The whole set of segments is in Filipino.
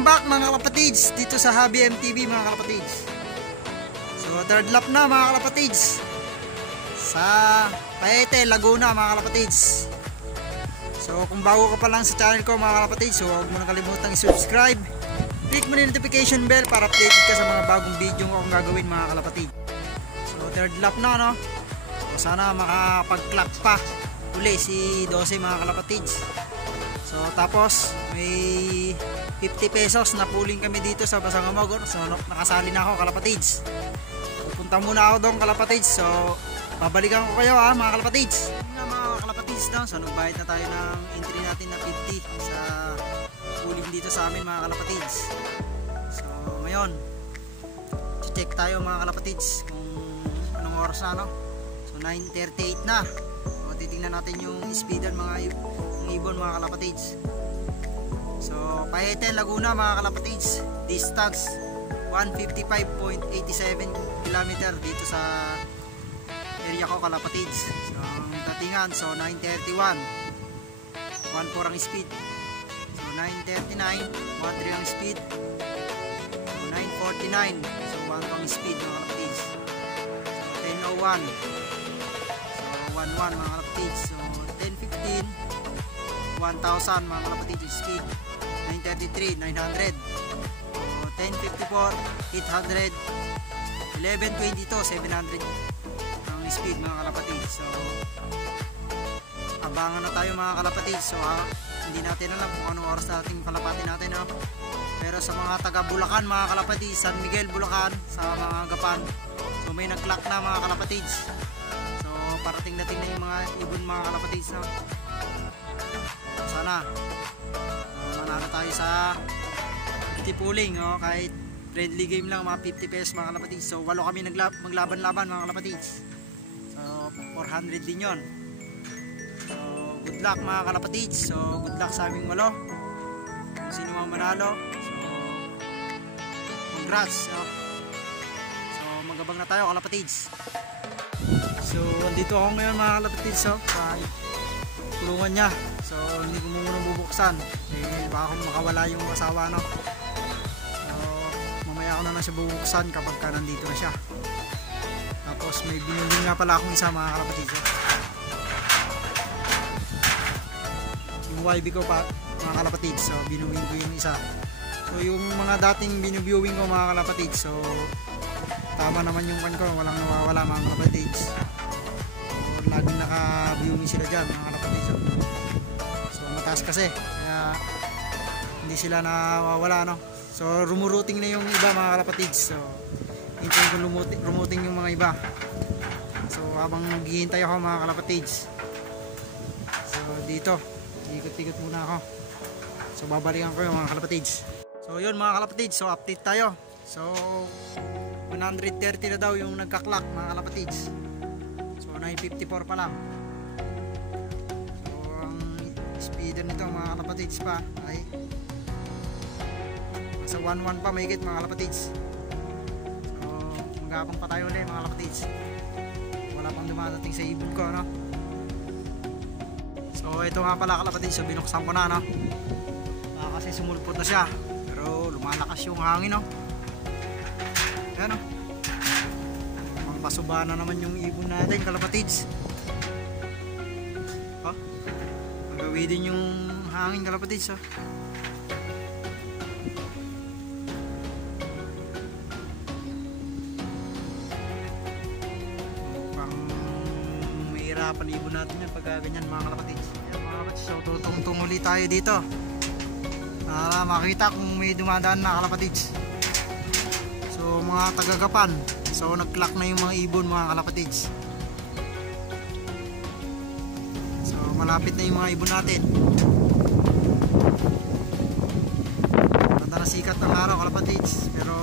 Welcome back mga kalapatids dito sa Hobby MTV mga kalapatids. So third lap na mga kalapatids sa Paete, Laguna mga kalapatids. So kung bago ka pa lang sa channel ko mga kalapatids, so huwag mo nang kalimutang i-subscribe. Click mo na yung notification bell para updated ka sa mga bagong video ko akong gagawin mga kalapatids. So third lap na, no? So sana makapag-clock pa uli si 12 mga kalapatids. So tapos may 50 pesos na pooling kami dito sa Basangamogor. So nakasali na ako kalapatids. Pupunta muna ako doon kalapatids. So babalikan ko kayo mga kalapatids. Na mga kalapatids no? So nagbayad na tayo ng entry natin na 50 sa pooling dito sa amin mga kalapatids. So ngayon check tayo mga kalapatids kung anong oras na, no? So 9:38 na. So titingnan natin yung speedan mga ibon mga kalapatids. So Paete, Laguna mga kalapatids, distance 155.87 km dito sa area ko kalapatids. So ang datingan, so 9:31 1.4 ang speed. So 9:39 1.3 ang speed. So 9:49 so 1 ang speed mga kalapatids. So 10:01 so 1.1 mga kalapatids. So 10:15 1,000 mga kalapatids yung speed. 9:33 900. So 10:54 800. 11:22 700 ang speed mga kalapatids. So abangan na tayo mga kalapatids. So hindi natin alam kung anong oras natin kalapatin natin, no? Pero sa mga taga Bulacan mga kalapatids, San Miguel, Bulacan, sa mga Gapan, so may nag-clock na mga kalapatids. So parating natin na yung mga ibon mga kalapatids, no? Sana manalo tayo sa 50 pooling, no? Kahit friendly game lang, mga 50 pesos mga kalapatids. So 8 kami maglaban-laban mga kalapatids. So 400 din yon. So good luck mga kalapatids. So good luck sa aming 8 kung sino mang manalo. So congrats, no? So magabang na tayo kalapatids. So andito ako ngayon mga kalapatids, so sa kulungan niya. So hindi ko muna bubuksan baka makawala yung asawa, no? So mamaya ako na lang siya bubuksan kapag ka nandito na siya. Tapos may binuling nga pala akong isa mga kalapatids, so yung YB ko pa mga kalapatids. So binuwing ko yung isa. So yung mga dating binuviewing ko mga kalapatids, so tama naman yung kan ko, walang nawawala mga kalapatids. So laging naka-viewing sila dyan mga kalapatids. So mataas kasi kaya hindi sila nawawala, no? So rumuruting na yung iba mga kalapatids. So hintayin ko rumuting yung mga iba. So habang naghihintay ako mga kalapatids, so dito ikot-ikot muna ako. So babalikan ko yung mga kalapatids. So yun mga kalapatids, so update tayo. So 130 na daw yung nagka-clock mga kalapatids. So 9:54 pa lang. So ang speeder nito mga kalapatids pa ay nasa 1.1 pa mahigit mga kalapatids. So magabang pa tayo ulit mga kalapatids. Wala pang dumadating sa ibon ko, no? So ito nga pala kalapatids, so binuksan ko na, no? Kasi sumulpot na siya, pero lumalakas yung hangin, no? Ayan, no? Magpasuba na naman yung ibon natin kalapatids. Oh, magawi din yung hangin kalapatids, oh. Pang mahirapan ibon natin yan pagka ganyan mga kalapatids. Ayan mga kalapatids, so tutungtong ulit tayo dito para makita kung may dumadaan na kalapatids. So mga tagagapan, so nag-clock na yung mga ibon mga kalapatids. So malapit na yung mga ibon natin. Ganda na sikat ng araw kalapatids, pero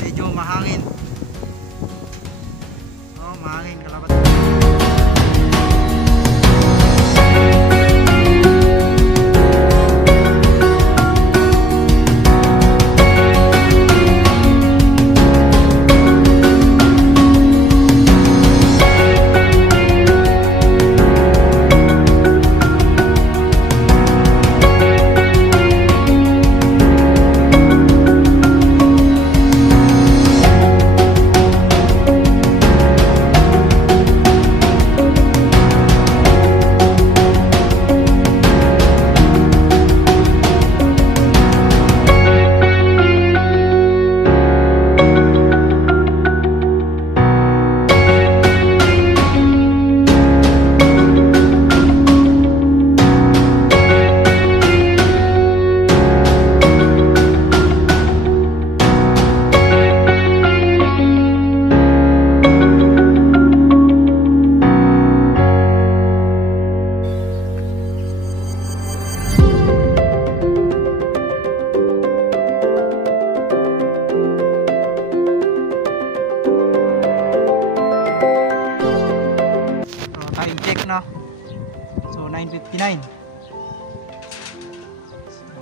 medyo mahangin. Oh, mahangin kalapatids. 959. So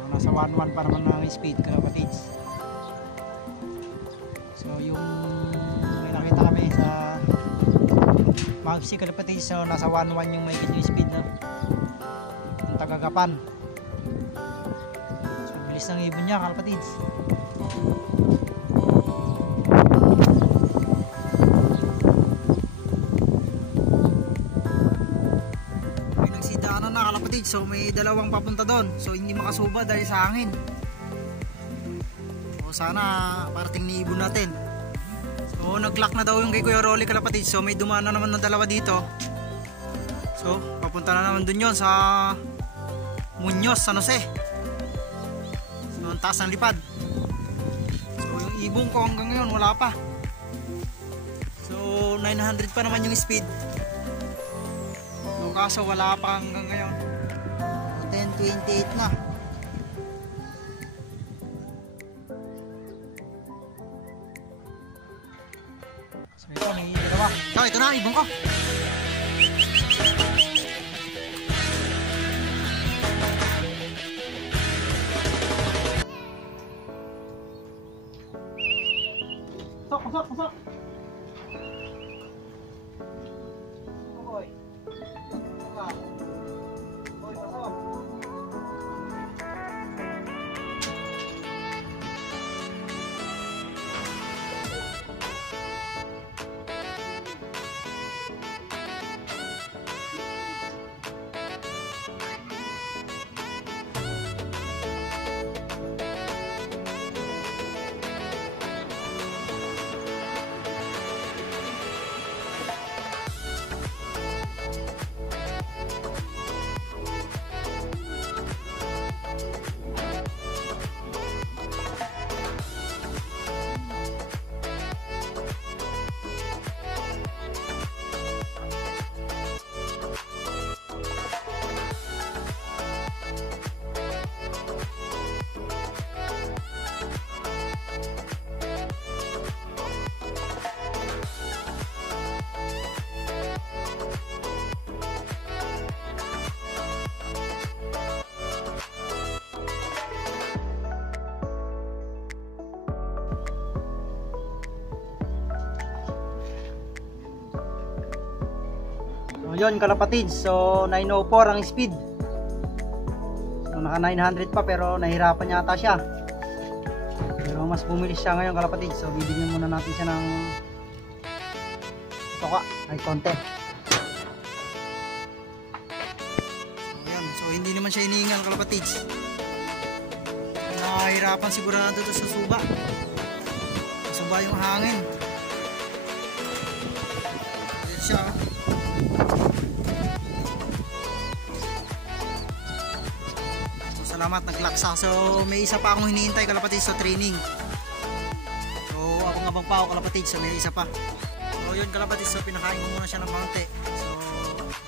nasa 1.1 pa naman ang speed kalapatids. So yung may nakita kami sa Magsi kalapatids, so nasa 1.1 yung may yung speed na yung tagagapan. So bilis ng ibon niya kalapatids. So may dalawang papunta doon, so hindi makasuba dahil sa hangin. So sana parating ni ibon natin. So nag-lock na daw yung kay Kuya Rolly kalapatid. So may dumaan na naman na dalawa dito. So papunta na naman doon yon sa Muñoz, San Jose. So ang taas ng lipad. So yung ibon ko hanggang ngayon wala pa. So 900 pa naman yung speed. So kaso wala pa hanggang ngayon. 10:28 na. So ito, may dalawa. So ito na, ibon ko. Pasok. Oy. Pasok. So yun kalapatids, so 904 ang speed. So naka 900 pa pero nahirapan yata siya. Pero mas bumilis siya ngayon kalapatids. So bibigyan muna natin siya ng toka, ay konti. So yan, so hindi naman siya iniingal kalapatids. Nahirapan sigurado to sa suba. Suba yung hangin. Ayan siya. Salamat, naglaksa. So may isa pa akong hinihintay kalapatids sa training. So abang-abang pa ako kalapatids. So may isa pa. So yun kalapatids. So pinakain ko muna siya ng kaunti. So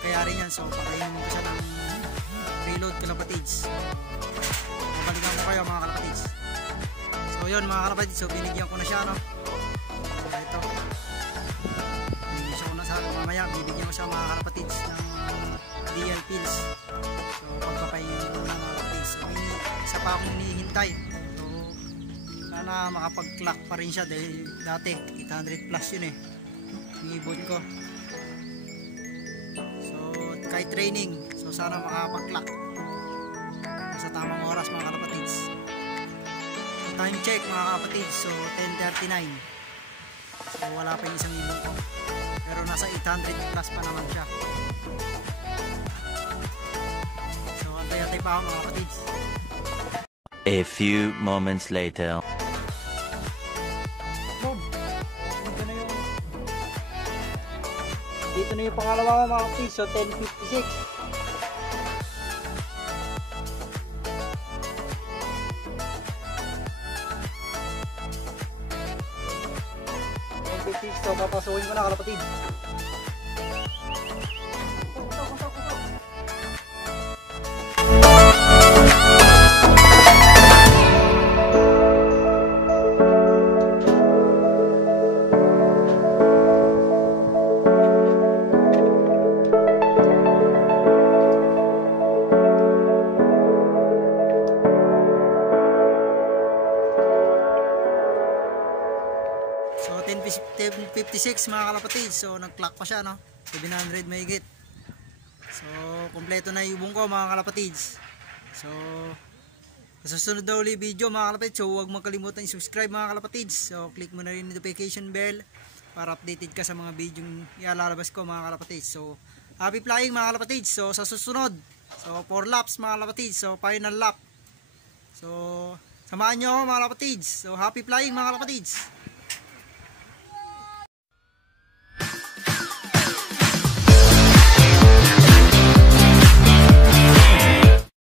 kaya rin yan. So pakainin ko siya ng reload kalapatids. Mabalikan ko kayo mga kalapatids. So yun mga kalapatids. So binigyan ko na siya, no? So ito. Binigyan ko na sa mamaya. Bibigyan ko siya mga kalapatids ng DL pills. So pagpapainin ko na mga kalapatids. So isa pa akong hinihintay. So sana makapag-clock pa rin siya dahil dati 800 plus yun eh yung ibon ko. So kay training, so sana makapag-clock sa tamang oras mga kalapatids. Time check mga kapatids, so 10:39. So wala pa yung isang ibon ko pero nasa 800 plus pa naman siya. So antay-antay pa ako mga kapatids. A few moments later. Dito na yung pangalawa ko mga kapatids, so 10:56. So papasukin ko na kalapatid. 756 mga kalapatids. So nag-clock pa siya, no? 700 mahigit. So kompleto na yung ibong ko mga kalapatids. So sa susunod daw ulit video mga kalapatids, so huwag makalimutan i-subscribe mga kalapatids. So click mo na rin notification bell para updated ka sa mga video ilalabas ko mga kalapatids. So happy flying mga kalapatids. So sa susunod, so 4 laps mga kalapatids. So final lap. So samahan nyo ako mga kalapatids. So happy flying mga kalapatids.